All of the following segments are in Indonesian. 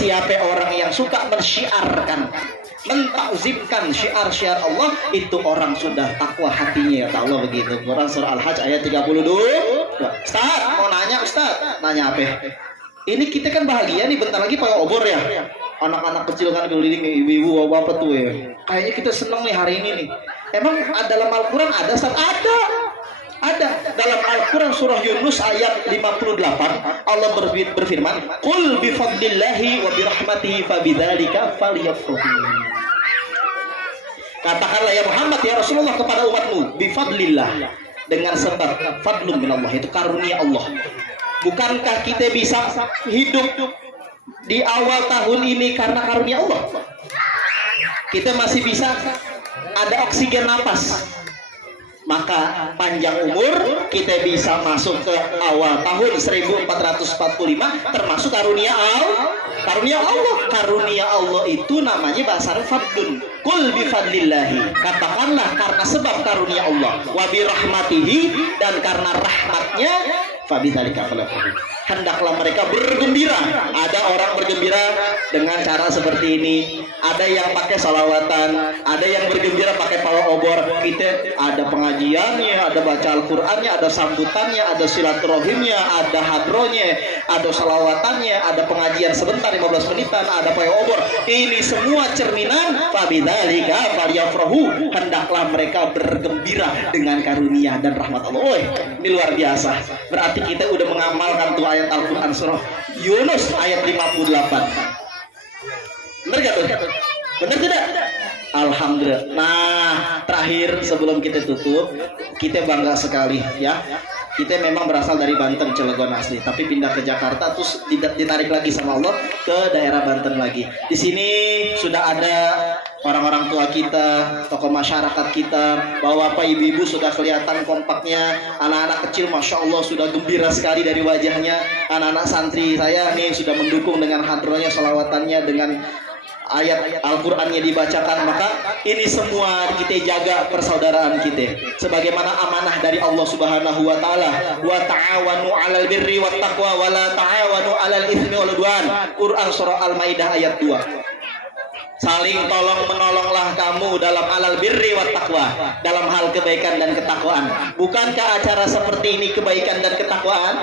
siapa orang yang suka mensyiarkan, mentakzimkan syiar-syiar Allah, itu orang sudah takwa hatinya, ya Allah begitu. Quran surah Al-Hajj ayat 32. Ustaz, mau nanya Ustaz. Nanya apa? Ini kita kan bahagia nih, bentar lagi pawai obor ya. Anak-anak kecil kan keliling, ibu-ibu, bapak tuh ya. Kayaknya kita seneng nih hari ini nih. Emang dalam Al-Quran ada Ustaz? Ada dalam Al-Quran surah Yunus ayat 58 Allah berfirman, "Qul bifadlillahi wa birahmatihi fabidzalika falyafrahu." Katakanlah ya Muhammad, ya Rasulullah kepada umatmu, bifadlillah, dengan sebab fadlun minallah, itu karunia Allah. Bukankah kita bisa hidup di awal tahun ini karena karunia Allah? Kita masih bisa ada oksigen napas. Maka panjang umur, kita bisa masuk ke awal tahun 1445 termasuk karunia Allah. Karunia Allah itu namanya bahasa fadlun. Qul bifadlillahi, katakanlah karena sebab karunia Allah, wa birahmatihi, dan karena rahmatnya, fabidzalika falyafrahu, hendaklah mereka bergembira. Ada orang bergembira dengan cara seperti ini, ada yang pakai salawatan, ada yang bergembira pakai pawai obor. Kita ada pengajiannya, ada baca Al-Qur'annya, ada sambutannya, ada silaturahimnya, ada hadronya, ada salawatannya, ada pengajian sebentar 15 menitan, ada pawai obor. Ini semua cerminan fabidzalika falyafrahu, hendaklah mereka bergembira dengan karunia dan rahmat Allah. Oh, ini luar biasa. Berarti kita udah mengamalkan tuh ayat Al-Quran surah Yunus ayat 58. Bener gak tuh? Bener tidak? Alhamdulillah. Nah, terakhir sebelum kita tutup, kita bangga sekali ya. Kita memang berasal dari Banten, Cilegon asli, tapi pindah ke Jakarta, terus ditarik lagi sama Allah ke daerah Banten lagi. Di sini sudah ada orang-orang tua kita, tokoh masyarakat kita, bapak ibu-ibu sudah kelihatan kompaknya, anak-anak kecil masya Allah sudah gembira sekali dari wajahnya. Anak-anak santri saya nih sudah mendukung dengan hadronya, salawatannya, dengan ayat Al-Qur'annya dibacakan. Maka ini semua kita jaga persaudaraan kita sebagaimana amanah dari Allah Subhanahu wa taala. Wa ta'awanu 'alal birri wat taqwa wa la ta'awanu 'alal itsmi wal 'udwan. Quran surah Al-Maidah ayat 2. Saling tolong menolonglah kamu dalam alal birri wat taqwa, dalam hal kebaikan dan ketakwaan. Bukankah acara seperti ini kebaikan dan ketakwaan?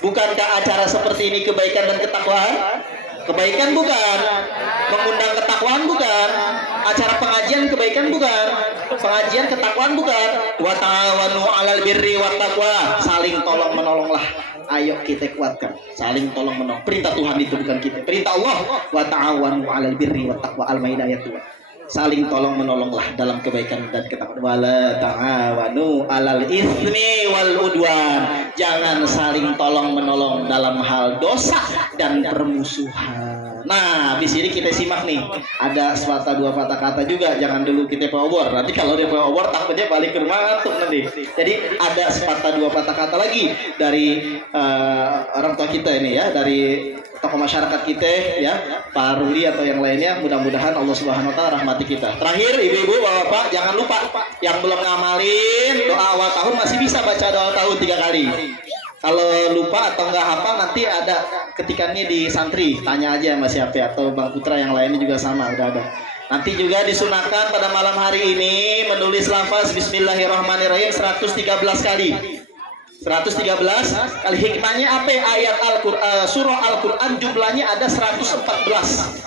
Bukankah acara seperti ini kebaikan dan ketakwaan? Kebaikan bukan? Mengundang ketakwaan bukan? Acara pengajian kebaikan bukan? Pengajian ketakwaan bukan? Wa ta'awanu 'alal birri wat taqwa, saling tolong menolonglah. Ayo kita kuatkan, saling tolong menolong. Perintah Tuhan itu bukan kita. Perintah Allah, wa ta'awanu 'alal birri wat taqwa, Al-Maidah ayat 2. Saling tolong menolonglah dalam kebaikan dan ketakwaan. Wala ta'awanu 'alal itsmi wal 'udwan. Jangan saling tolong menolong dalam hal dosa dan permusuhan. Nah, di sini kita simak nih, ada sepatah dua patah kata juga. Jangan dulu kita obor. Nanti kalau dia obor takutnya balik ke rumah ngantuk nanti. Jadi ada sepatah dua patah kata lagi dari orang tua kita ini ya, dari tokoh masyarakat kita ya, Pak Ruli atau yang lainnya. Mudah-mudahan Allah Subhanahu wa taala rahmati kita. Terakhir, ibu-ibu, bapak-bapak, jangan lupa yang belum ngamalin doa awal tahun masih bisa baca doa tahun 3 kali. Kalau lupa atau nggak hafal, nanti ada ketikannya di santri, tanya aja sama siapa, atau Bang Putra yang lainnya juga sama, udah ada. Nanti juga disunahkan pada malam hari ini menulis lafaz Bismillahirrahmanirrahim 113 kali. 113 kali. Hikmahnya apa? Ayat Al-Qur'an, surah Al-Qur'an jumlahnya ada 114.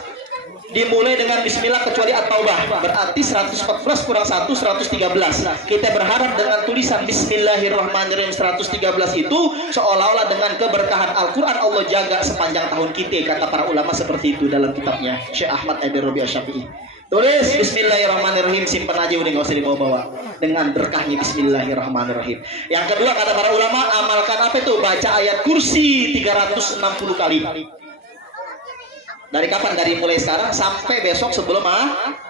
Dimulai dengan bismillah kecuali At-Taubah. Berarti 114 kurang 1, 113. Kita berharap dengan tulisan Bismillahirrahmanirrahim 113 itu seolah-olah dengan keberkahan Al-Quran Allah jaga sepanjang tahun kita. Kata para ulama seperti itu dalam kitabnya Syekh Ahmad Ibn Rabi' Asy-Syafi'i. Tulis Bismillahirrahmanirrahim, simpan aja udah, nggak usah dibawa-bawa, dengan berkahnya Bismillahirrahmanirrahim. Yang kedua kata para ulama, amalkan apa itu? Baca ayat kursi 360 kali. Dari kapan? Dari mulai sekarang sampai besok sebelum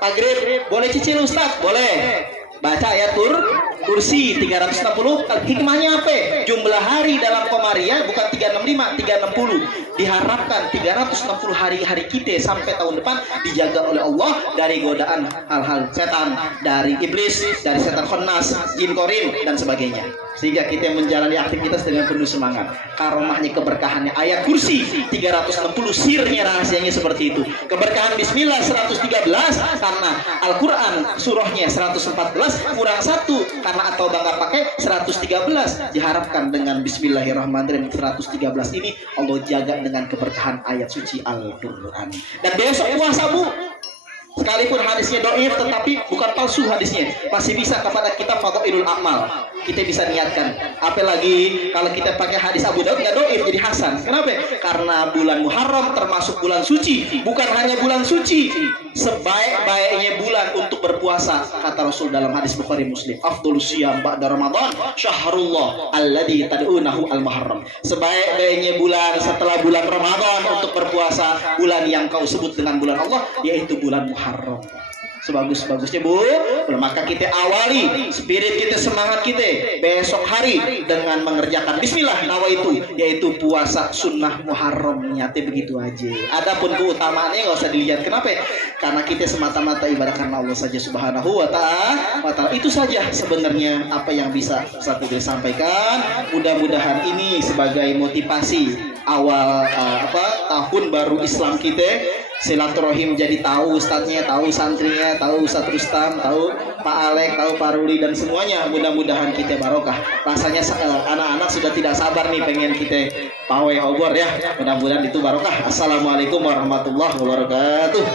maghrib. Boleh cicil Ustaz? Boleh. Baca ayat kursi 360 kali. Hikmahnya apa? Jumlah hari dalam Komariah bukan 365, 360. Diharapkan 360 hari-hari kita sampai tahun depan dijaga oleh Allah dari godaan hal-hal setan, dari iblis, dari setan khannas, jin korin dan sebagainya. sehingga kita menjalani aktivitas dengan penuh semangat. Karomahnya, keberkahannya, ayat kursi 360, sirnya, rahasianya seperti itu. Keberkahan bismillah 113 karena Al-Quran surahnya 114 kurang 1 karena atau bangga pakai 113. Diharapkan dengan bismillahirrahmanirrahim 113 ini Allah jaga dengan keberkahan ayat suci Al-Quran. Dan besok puasa, Bu, sekalipun hadisnya doif tetapi bukan palsu hadisnya, masih bisa kepada kita fadhailul amal, kita bisa niatkan. Apalagi kalau kita pakai hadis Abu Daud nggak doif, jadi hasan. Kenapa? Karena bulan Muharram termasuk bulan suci. Bukan hanya bulan suci, sebaik-baiknya bulan untuk berpuasa, kata Rasul dalam hadis Bukhari Muslim, afdhalus syiyam ba'da Ramadan syahrullah alladzi tad'unahu al-Muharram. Sebaik-baiknya bulan setelah bulan Ramadan untuk berpuasa, bulan yang kau sebut dengan bulan Allah, yaitu bulan Muharram. Sebagus-bagusnya, Bu, maka kita awali spirit kita, semangat kita besok hari dengan mengerjakan bismillah nawaitu, yaitu puasa sunnah Muharram. Niatnya begitu aja. Adapun keutamaannya nggak usah dilihat. Kenapa? Karena kita semata-mata ibadah karena Allah saja subhanahu wa ta'ala. Itu saja sebenarnya apa yang bisa saya sampaikan. Mudah-mudahan ini sebagai motivasi awal tahun baru Islam kita. Silaturahim, jadi tahu ustadznya, tahu santrinya, tahu Ustadz Rustam, tahu Pak Alek, tahu Pak Ruli, dan semuanya. Mudah-mudahan kita barokah. Rasanya anak-anak sudah tidak sabar nih pengen kita pawai obor ya. Mudah-mudahan itu barokah. Assalamualaikum warahmatullahi wabarakatuh.